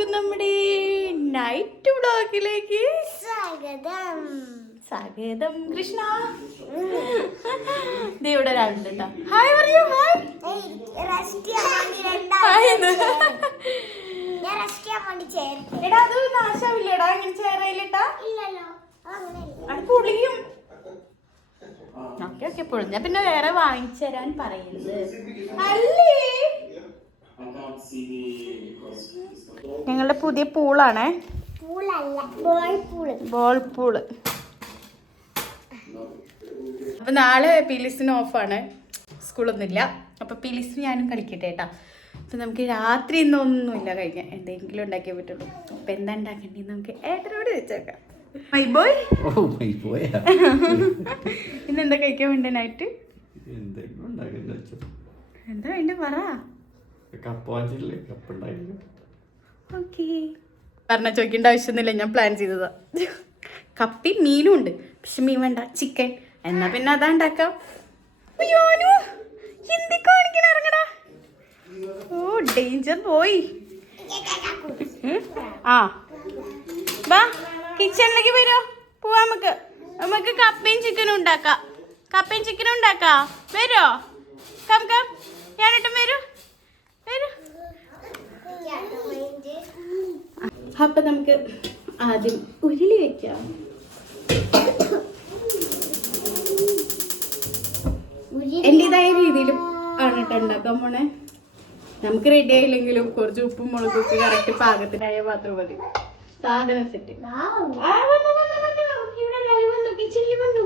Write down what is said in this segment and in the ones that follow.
എല്ലാവർക്കും നമ്മുടെ നൈറ്റ് വ്ളോഗിലേക്ക് സ്വാഗതം. സ്വാഗതം കൃഷ്ണ. ദേ ഇവിടെ ഒരാളുണ്ട് കേട്ടോ ഹായ് പറയൂ ഹായ് ഹായ് എടാ അത് നാശാവില്ലേടാ ഇങ്ങനെ ചേറയിലിട്ടാ അത് പൊളിയും. ഓക്കെ ഓക്കെ പൊളിഞ്ഞ. പിന്നെ വേറെ വാങ്ങിച്ചു തരാൻ പറയരുത് അല്ലേ? ഞങ്ങളുടെ പുതിയ പൂളാണേ? പൂളല്ല ബോൾ പൂൾ അപ്പൊ നാളെ പിലിസിന് ഓഫാണ്. സ്കൂളൊന്നുമില്ല. അപ്പൊ പിലിസിന് ഞാനും കളിക്കട്ടെ കേട്ടാ. അപ്പൊ നമുക്ക് രാത്രി ഇന്നൊന്നുമില്ല കഴിഞ്ഞ. എന്തെങ്കിലും ഉണ്ടാക്കിയേ പറ്റുള്ളൂ. അപ്പൊ എന്താ ഉണ്ടാക്കേണ്ടി നമുക്ക് ഏട്ടനോട് വെച്ചേക്കാം മൈ ബോയ് ഓ മൈ പോയാ ഇന്ന് എന്താ കഴിക്കാൻ വേണ്ടനായിട്ട് നൈറ്റ് എന്താ വേണ്ട പറ. കപ്പ വാങ്ങിച്ചില്ലേ കപ്പ ഉണ്ടാക്കില്ല ഓക്കേ. പറഞ്ഞ ചോദിക്കേണ്ട ആവശ്യമൊന്നുമില്ല ഞാൻ പ്ലാൻ ചെയ്തതാ. കപ്പി മീനും ഉണ്ട്. പക്ഷെ മീൻ വേണ്ട ചിക്കൻ. എന്നാ പിന്നെ അതാ ഉണ്ടാക്കാം. കാണിക്കണ ഇറങ്ങടാ. ഓ ഡേഞ്ചർ പോയി. ആ. വാ കിച്ചണിലേക്ക് വരോ. പോവാ നമുക്ക്. നമുക്ക് കപ്പയും ചിക്കനും ഉണ്ടാക്കാം. കപ്പയും ചിക്കനും ഉണ്ടാക്കാം. വരോ. കം കം ഞാനിട്ടും വരൂ. അപ്പൊ നമുക്ക് ആദ്യം ഉരുളി വെക്കാം. എന്റേതായ രീതിയിലും ആണ് കേട്ടോ ഉണ്ടാക്കാൻ പോണേ നമുക്ക് റെഡി ആയില്ലെങ്കിലും കുറച്ച് ഉപ്പും മുളകും കറക്റ്റ് പാകത്തിനായ മാത്രം മതി. സാധനം സെറ്റ് വന്നു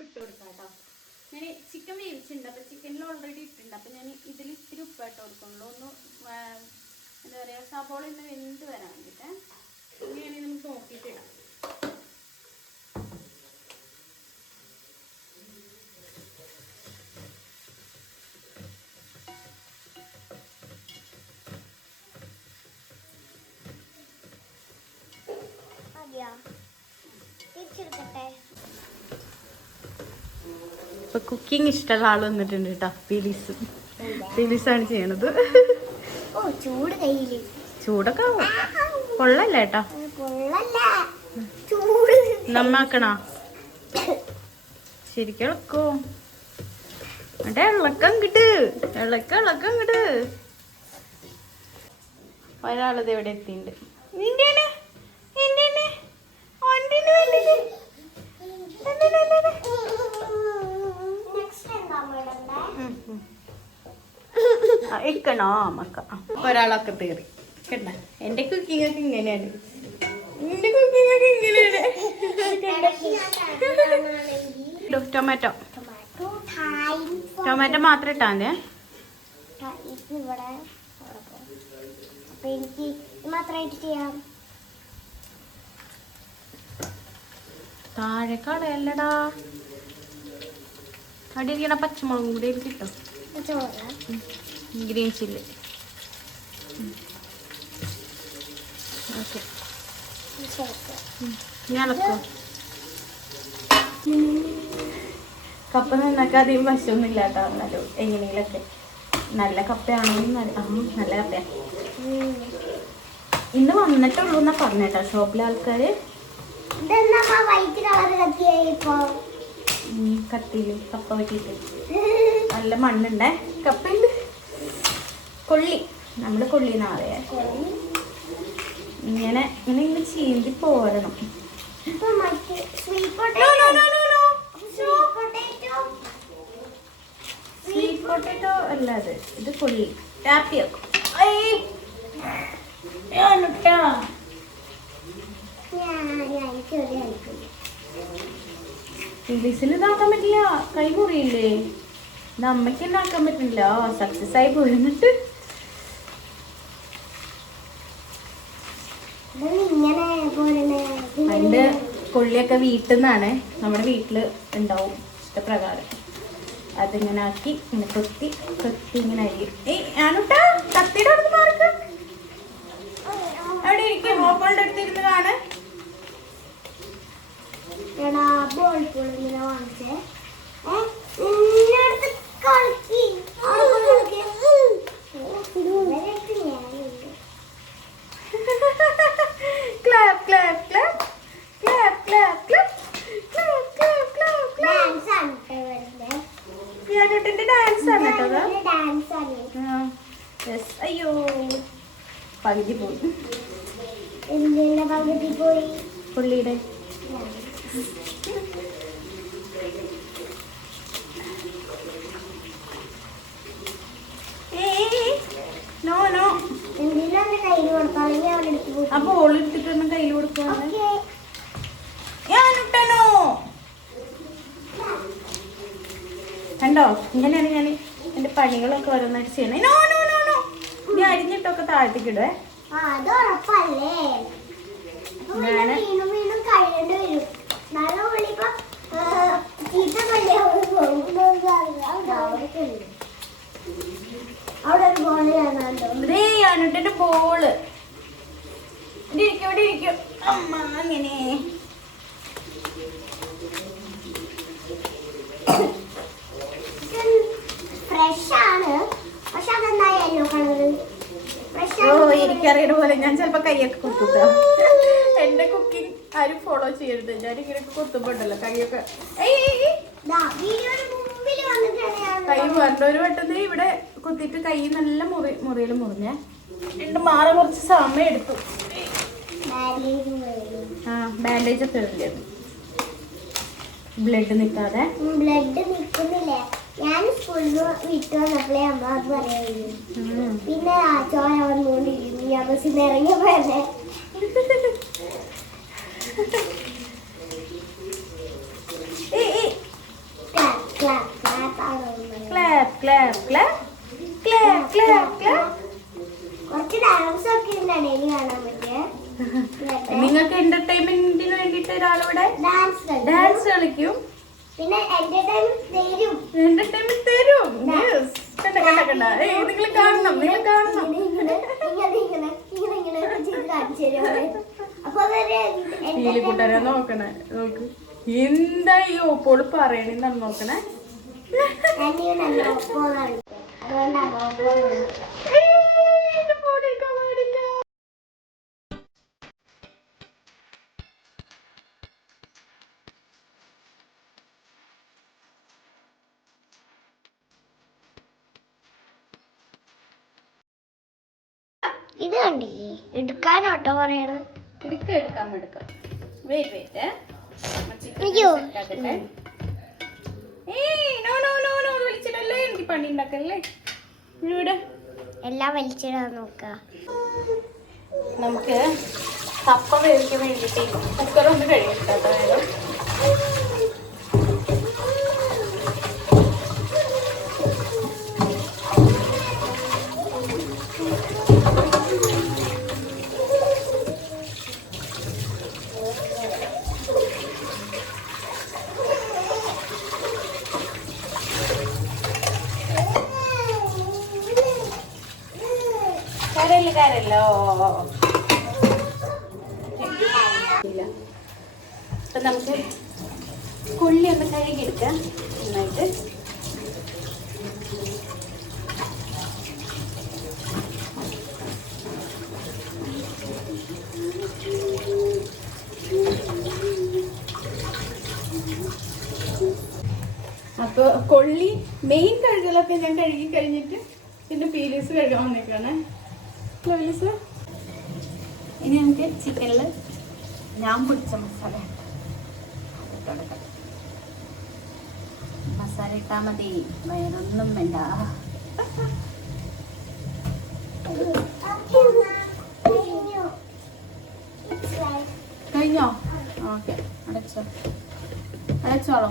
ഇട്ട് കൊടുക്കാം കേട്ടോ ഞാൻ ചിക്കൻ വേവിച്ചിട്ടുണ്ട്. അപ്പം ചിക്കനിൽ ഓൾറെഡി ഇട്ടിട്ടുണ്ട്. അപ്പം ഞാൻ ഇതിൽ ഇത്തിരി ഉപ്പായിട്ട് കൊടുക്കുള്ളൂ ഒന്ന് എന്താ പറയുക സബോള ഇന്ന് വെന്ത് വരാൻ വേണ്ടിയിട്ട്. ഇങ്ങനെയാണെങ്കിൽ നമുക്ക് നോക്കിയിട്ട് ഇടാം. തിരിച്ചെടുക്കട്ടെ? ഇപ്പൊ കുക്കിംഗ് ഇഷ്ടമുള്ള ആൾ വന്നിട്ടുണ്ട് കേട്ടോ ഫിലിസ്. ഫിലിസാണ് ചെയ്യണത്. ചൂടൊക്കെ കൊള്ളല്ല കേട്ടോ? നന്നാക്കണോ? ശരിക്കും ഇളക്കോ അടെ ഇളക്കം കിട്ട് ഇളക്കം ഇളക്കം കിട്ട് ഒരാളത് എവിടെ എത്തിണ്ട് നിന്റെയാണ് ഇക്കണോ മക്ക. ഒരാളൊക്കെ തീറി കണ്ട എന്റെ കുക്കിംഗ് ഒക്കെ ഇങ്ങനെയാണ്. എന്റെ കുക്കിംഗ് ഒക്കെ ഇങ്ങനെയാണ്. ടൊമാറ്റോ ടൊമാറ്റോ ടൈം മാത്രം ഇട്ടാ മതിയേ ഇത് ഇവിടെ അപ്പൊ എനിക്ക് മാത്രമായിട്ട് ചെയ്യാം. താഴെ കളയല്ലടാ. അവിടെ ഇരിക്കണ പച്ചമുളകും കൂടി കിട്ടോ ചോറ് ഗ്രീൻ ചില്ലി. കപ്പ നന്നാക്കാൻ അധികം വശമൊന്നുമില്ല കേട്ടോ. എന്നാലും എങ്ങനെയെങ്കിലൊക്കെ നല്ല കപ്പയാണെങ്കിലും നല്ല നല്ല കപ്പയാണ് ഇന്ന് വന്നിട്ടുള്ളൂ എന്നാ പറഞ്ഞേട്ടാ ഷോപ്പിലെ ആൾക്കാര് കത്തിയിൽ കപ്പ വെട്ടിട്ട് നല്ല മണ്ണുണ്ടേ? കപ്പയുണ്ട്. കൊള്ളി. നമ്മൾ കൊള്ളി എന്നാ പറയാ? ഇങ്ങനെ ഇങ്ങനെ ഇങ്ങനെ ചീന്തി പോരണം. Sweet potato? അല്ല അത്. ഇത് കൊള്ളി. ടാപ്പിയാക്കും ഇംഗ്ലീഷിൽ ഇതാക്കാൻ പറ്റില്ല. കൈ മുറിയില്ലേ. ഇത് അമ്മയ്ക്ക് ഉണ്ടാക്കാൻ പറ്റില്ല. സക്സസ് ആയി പോയിരുന്നിട്ട് ഇങ്ങനെ പോരുന്നേ പണ്ട് കൊള്ളിയൊക്കെ വീട്ടിൽ നിന്നാണ് നമ്മുടെ വീട്ടിൽ ഉണ്ടാവും ഇഷ്ടപ്രകാരം. അതിങ്ങനെ ആക്കി ഇങ്ങനെ കൊത്തി കൊത്തി ഇങ്ങനെ അരിയും ഏയ് ആനുട്ടാ കത്തിയുടെ അടുത്ത് മാർക്ക്. അവിടെ ഇരിക്കും ഓപ്പണിന്റെ അടുത്തിരുന്ന് കാണേ. ബോൾ പൂൾ ഇങ്ങനെ വാങ്ങിച്ചേ. ലാലേട്ടന്റെ ഡാൻസ് ആണ് കേട്ടോ അയ്യോ പകുതി പോയി. പകുതി പോയി? പുള്ളിയുടെ. അപ്പൊ ഓളിട്ടിട്ടൊന്നും കയ്യിൽ കൊടുക്കാൻ കണ്ടോ? ഇങ്ങനെയാണ് ഞാൻ എന്റെ പണികളൊക്കെ ഓരോന്നായിട്ട് ചെയ്യണേ. നോ നോ നോ നോ നീ അരിഞ്ഞിട്ടൊക്കെ താഴ്ത്തിക്കിടേ ബോൾ ഇവിടെ ഇരിക്കും. അമ്മ അങ്ങനെ. ഫ്രഷ് ആണ് പക്ഷെ അതെന്താ യെല്ലോ ഓ എനിക്കറിയണ പോലെ ഞാൻ ചിലപ്പോ കൈയൊക്കെ കുത്തുക എന്റെ കുക്കിംഗ് ആരും ഫോളോ ചെയ്യരുത്. ഞാൻ ഇങ്ങനെയൊക്കെ കുത്തുമ്പോണ്ടല്ലോ കൈയൊക്കെ കൈ വരണ്ട ഒരു വട്ടത് ഇവിടെ കുത്തിയിട്ട് കൈ നല്ല മുറി മുറിയിൽ മുറിഞ്ഞേ. രണ്ട് മാറി കുറച്ച് സമയം എടുത്തു. ആ ബാൻഡേജ് ഒക്കെ ഇടേണ്ടത് ബ്ലഡ് നിൽക്കാതെ. ബ്ലഡ് നിൽക്കുന്നില്ലേ. ഞാൻ സ്കൂളിൽ വിട്ടു വന്നപ്പോഴേ അമ്മ അത് പറയുള്ളൂ പിന്നെ ആ ചോര വന്നുകൊണ്ടിരുന്നു ഞാൻ ബസ്സിൽ ഇറങ്ങിയപ്പോ തന്നെ നിങ്ങൾക്ക് എന്റർടൈൻമെന്റിന് വേണ്ടിട്ട് ഒരാളിവിടെ ഡാൻസ് ഡാൻസ് കളിക്കും. പിന്നെ എന്റർടൈൻമെന്റ് തരും. എന്റർടൈൻമെന്റ് തരും. യെസ് കണ്ട കണ്ട കണ്ട. ഏയ് നിങ്ങൾ കാണണം നിങ്ങൾ കാണണം. ഇങ്ങനെ ഇങ്ങനെ ഇങ്ങനെ ഇങ്ങനെ ചെയ്ത് കാണിച്ചു തരും അപ്പൊ അതൊരു നോക്കണേ. നോക്ക്. എന്താ ഈ ഓപ്പോൾ പറയണെന്നാണ് നോക്കണേ? അതുകൊണ്ടാണ് ഇത് കണ്ടില്ലേ എടുക്കാനോട്ടോ പറയണത്. എടുക്കാം എടുക്കാം എടുക്കാം. വെയിറ്റ് വെയിറ്റ് അയ്യോ. എനിക്ക് പണി ഉണ്ടാക്കല്ലേ? ഇവിടെ എല്ലാം വലിച്ചിടാൻ നോക്കുക നമുക്ക് കപ്പ വേവിക്കാൻ വേണ്ടിയിട്ട് കുക്കർ ഒന്ന് വേഗം കരല്ല കരല്ലോ ഇല്ല അപ്പൊ നമുക്ക് കൊള്ളി ഒന്ന് കഴുകിയെടുക്കുക നന്നായിട്ട് അപ്പോൾ കൊള്ളി മെയിൻ കഴുകലൊക്കെ ഞാൻ കഴുകി കഴിഞ്ഞിട്ട് പിന്നെ പീലീസ് കഴുകാൻ വന്നേക്കാണ്. പീലീസ് ഇനി നമുക്ക് ചിക്കനിൽ ഞാൻ പൊടിച്ച മസാല മസാല ഇട്ടാ മതി. വേറൊന്നും വേണ്ട. കഴിഞ്ഞോ? ഓക്കെ. അടച്ചോ. അടച്ചോളൂ.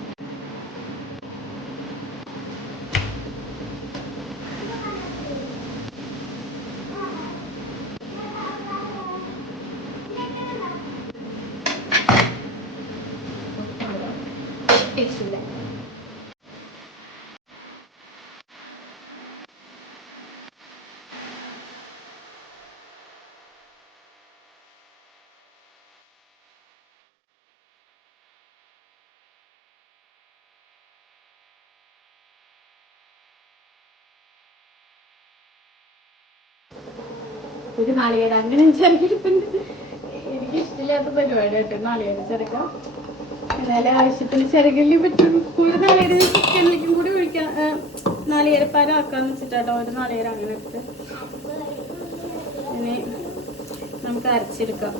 ഒരു നാളികേരം അങ്ങനെ ചെറുക്കിട്ടുണ്ട് എനിക്ക് ഇഷ്ടമില്ലാത്ത പരിപാടി കേട്ടോ നാളികേരം ചെറുക്കാം എന്നാലും ആവശ്യത്തിന് ചെറുകല്ലി പറ്റും ഒരു നാളികേരം ചിക്കനിലേക്കും കൂടി ഒഴിക്കാൻ നാളികേരപ്പാരം ആക്കാന്ന് വെച്ചിട്ടാട്ടോ ഒരു നാളികേരം അങ്ങനെ എടുത്ത്. ഇനി നമുക്ക് അരച്ചെടുക്കാം.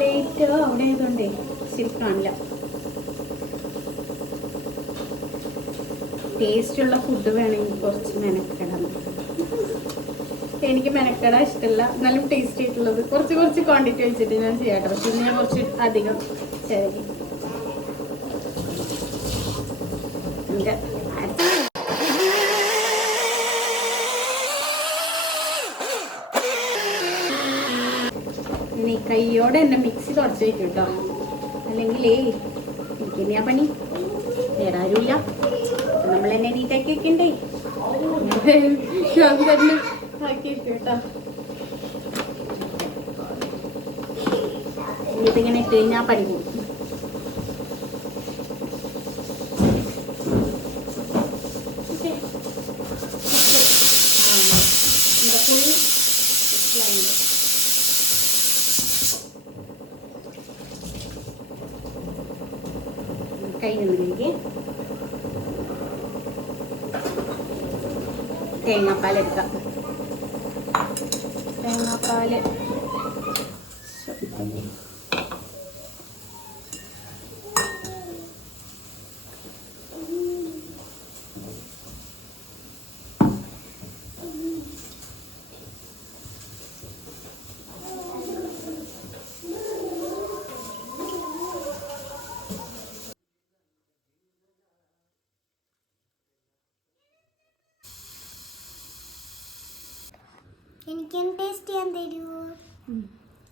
ലേറ്റ് അവിടെ ആയതുകൊണ്ടേ ശരി ടേസ്റ്റുള്ള ഫുഡ് വേണമെങ്കിൽ കുറച്ച് മെനക്കെടണം. എനിക്ക് മെനക്കെട ഇഷ്ടമല്ല നല്ല ടേസ്റ്റ് ആയിട്ടുള്ളത്. കുറച്ച് കുറച്ച് ക്വാണ്ടിറ്റി വെച്ചിട്ട് ഞാൻ ചെയ്യാട്ടോ. പക്ഷെ ഇന്ന് ഞാൻ കുറച്ച് അധികം ചിരകി ഇനി കൈയോടെ എന്നെ മിക്സി തുടച്ച് വെക്കും കേട്ടോ അല്ലെങ്കിൽ എനിക്കെന്നെയാ പണി വേറെ ആരുമില്ല നമ്മൾ എന്നെ നീറ്റാക്കി വെക്കണ്ടേ ഞാൻ തന്നെ ഇതിങ്ങനെ ഇട്ട് കഴിഞ്ഞാൽ പണി പോകും ഓക്കേ. ആ, നമ്മുടെ full ഇതായിട്ടുണ്ട്. കഴിഞ്ഞിലേക്ക് തേങ്ങാപ്പാൽ എടുക്കാം തേങ്ങാപ്പാൽ എനിക്കൊന്ന് ടേസ്റ്റ് ചെയ്യാൻ തരുമോ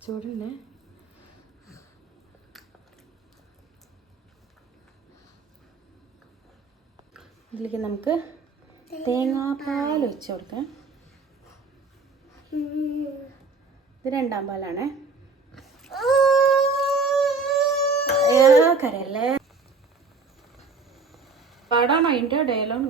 ചൂടുണ്ട്. ഇതിലേക്ക് നമുക്ക് തേങ്ങാപ്പാൽ ഒഴിച്ച് കൊടുക്കാം. ഇത് രണ്ടാം പാലാണേ. കരല്ലേ പാടാണോ അതിന്റെ ഇടയിലാണ്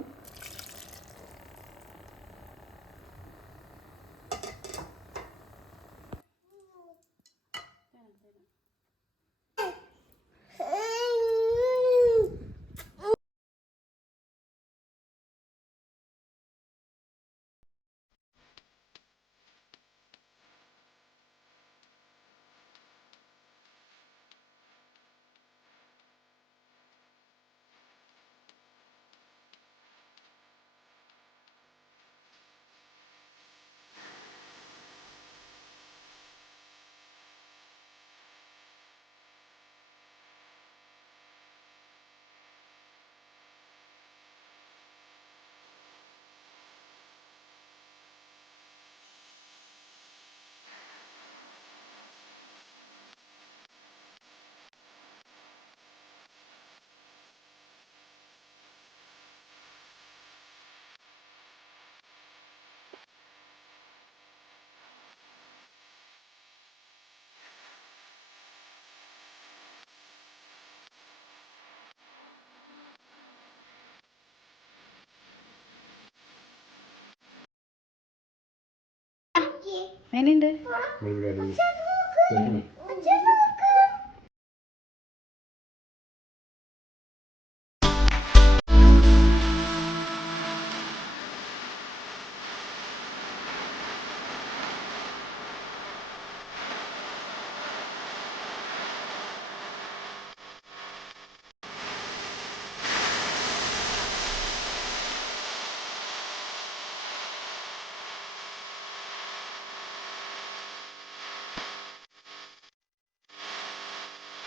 എങ്ങനെയുണ്ട്?